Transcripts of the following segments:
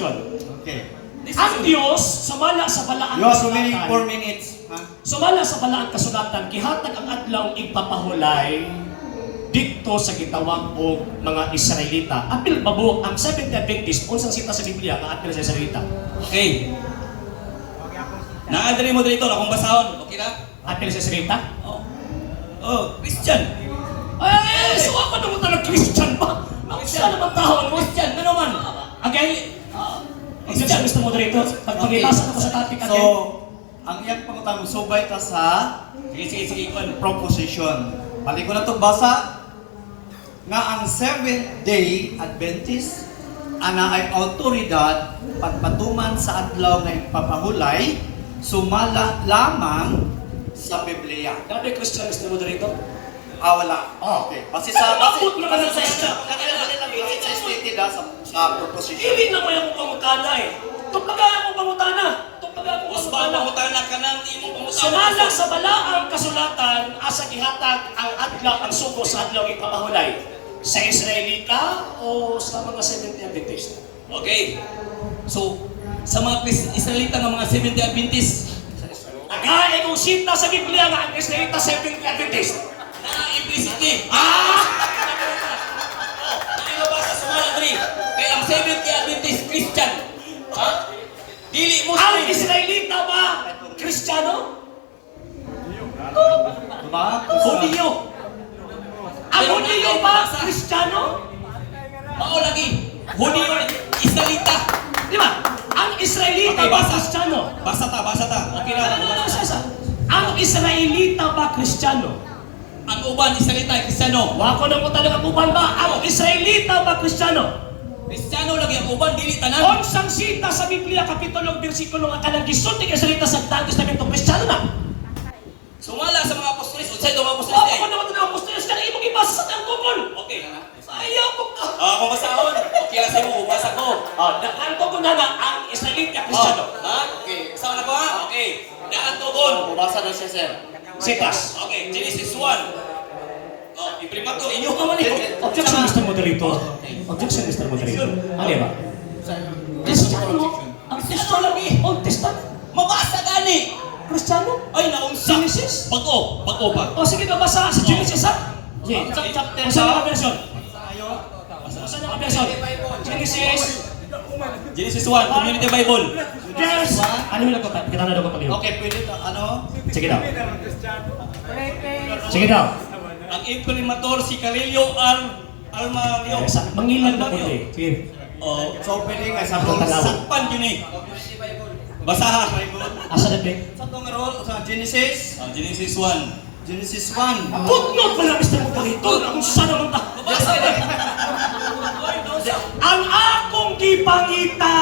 question. Okay. Ang Diyos, sumala sa balaang You have remaining 4 kasulatan. minutes. Huh? Sumala sa balaang kasulatan, kihatag ang adlaw igpapahulay dito sa gitawag o mga Israelita. Apil babo ang Seventh-day Adventist unsang sita sa Biblia nga apil sa Israelita. Okay. Naadri mo dito akong basahon. Okay na? Apil sa Israelita? Oh. Oh, Christian. Ay, so ako naman talaga Christian ba? Siya naman taon mo. Christian, ano man? Again, Christian, Mr. Moderator, pagpangipasa ko sa topic So, again. ang iyang pangutang subay ta sa Sige. proposition. Balik ko na itong basa nga ang Seventh-day Adventist ana ay autoridad pagpatuman sa adlaw nga ipapahulay sumala lamang sa Biblia. Grabe Christian, Mr. Moderator. Wala. Okay. Base sa Abot na ka na sa sa stated sa proposition. Hindi na may akong pangutana eh. Tupaga akong pangutana. Mas ba pangutana ka nang imong pangutana? Sumala sa balaang kasulatan, asa gihatag ang adlaw, ang suko sa adlaw ipapahulay. Sa Israelita o sa mga Seventh-day Adventist? Okay. So, sa mga Israelita ng mga Seventh-day Adventist, Nagae kong sinta sa Biblia nga ang Israelita Seventh-day Adventist. na-implicitly. Ah! Nailabasa sa mga diri. Kaya ang Seventh-day Adventist Christian. Ha? Dili mo Ang Israelita ba Kristiyano? Diba? Hudiyo. Ang Hudiyo ba Kristiyano? Mao lagi. Hudiyo Israelita. Di ba? Ang Israelita Okay, ba basa. Kristiyano? Basa ta. Okay na. Ang Israelita ba Kristiyano? Ang uban Israelita ay Kristiyano. Wako na mo talaga uban ba? Ang Israelita ba Kristiyano? Kristiyano lagi ang uban, dili tanan. Unsang sita sa Biblia, kapitulo, bersikulo nga kanang gisulti ka Israelita sa Tagos na bintong Kristiyano na. Sumala sa mga apostolis, unsay mga apostolis Wako ay. na mo talaga apostolos ka na imong ibasa sa kang Google. Okay na. Ayaw ko ka. Kung basahon, okay lang sa mo, basa ko. Dakan ko na nga ang Israelita Kristiyano. Okay. Saan na ko ha? Okay. Daan tugon. Bubasa na siya, sir. Sitas. Okay, Genesis 1. Imprimato, inyo ka man Objection, Mr. Moderator. Objection, Mr. Moderator. Ano ba? Kristiyano? Ang Kristiyano ni Old Testament. Mabasa gani. Kristiyano? Ay, naunsa. Genesis? Bago pa. O sige, nabasa sa Genesis ha? Chapter Kung saan ang version? Kung saan ang version? Genesis. Genesis 1, Community Bible. Verse. Ano yung nagkata? Kita na daw ko pag-iw. Okay, pwede to. Ano? Sige daw. Sige daw. Ang imprimator si Carillo Almario. Mangilan na po eh. Sige. Oh, So, pwede nga sa sakpan yun eh. Basaha. Asa na ba? Sa itong role, sa Genesis, Genesis 1. Genesis 1. Footnote pala, Mr. Moderator. Ang saan naman ta? Basa na. Ang akong gipangita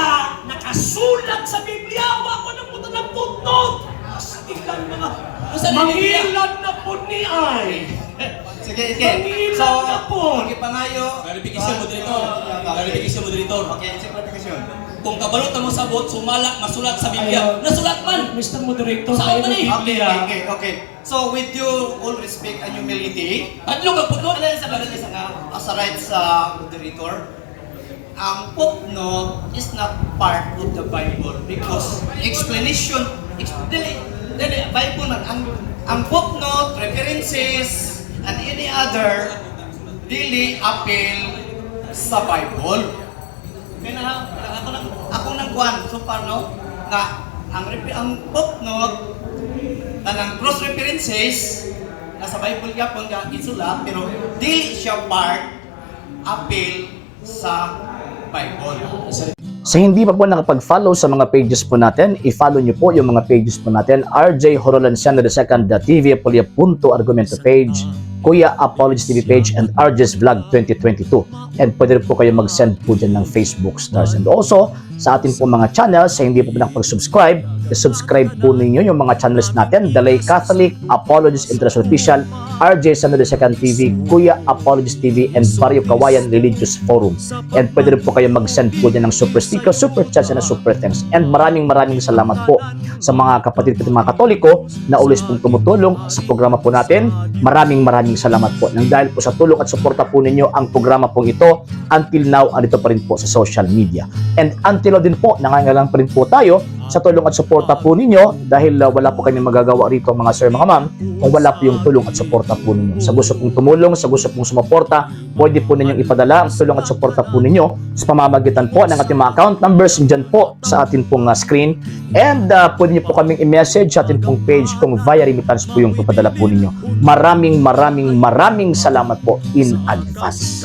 nakasulat sa Biblia. Wako na po ng footnote. Ilan mga mangilan na po ni ay. Sige, sige. So, pangayo. Clarification, moderator. Clarification, moderator. Okay, simplification. Kung kabalot mo sa bot, sumala, masulat sa Biblia. Nasulat man. Mr. Moderator, Saan tayo man ng eh? Biblia. Okay. So, with you all respect and humility, Adlo ka puto. ano sa bagay as a right sa moderator, ang footnote is not part of the Bible because explanation, Bible man, ang footnote, references, and any other dili appeal sa Bible. Kaya na, ako nang kuhan, so paano, na ang footnote, ng cross references, nasa Bible yapon nga isulat, pero dili siya part appeal sa Bible. Sa hindi pa po nakapag-follow sa mga pages po natin, i-follow nyo po yung mga pages po natin, RJ Horolanciano II, TV Apolia Punto Argumento page, Kuya Apologies TV page, and RJ's Vlog 2022. And pwede rin po kayo mag-send po dyan ng Facebook stars. And also, sa ating po mga channels, sa hindi po nakapag-subscribe, i-subscribe po ninyo yung mga channels natin, The Lay Catholic, Apologist International Official, RJ Sanado II TV, Kuya Apologist TV, and Barrio Kawayan Religious Forum. And pwede rin po kayo mag-send po dyan ng super sticker, super chats, and super thanks. And maraming salamat po sa mga kapatid at mga Katoliko na always pong tumutulong sa programa po natin. Maraming salamat po. Nang dahil po sa tulong at suporta po ninyo, ang programa pong ito until now andito pa rin po sa social media. And until now din po, nangangailangan pa rin po tayo sa tulong at suporta po ninyo dahil wala po kami magagawa rito mga sir, mga ma'am, kung wala po yung tulong at suporta po ninyo. Sa gusto pong tumulong, sa gusto pong sumuporta, pwede po ninyong ipadala ang tulong at suporta po ninyo sa pamamagitan po ng ating mga account numbers dyan po sa ating pong screen. And pwede niyo po kaming i-message sa ating pong page kung via remittance po yung papadala po ninyo. Maraming salamat po in advance.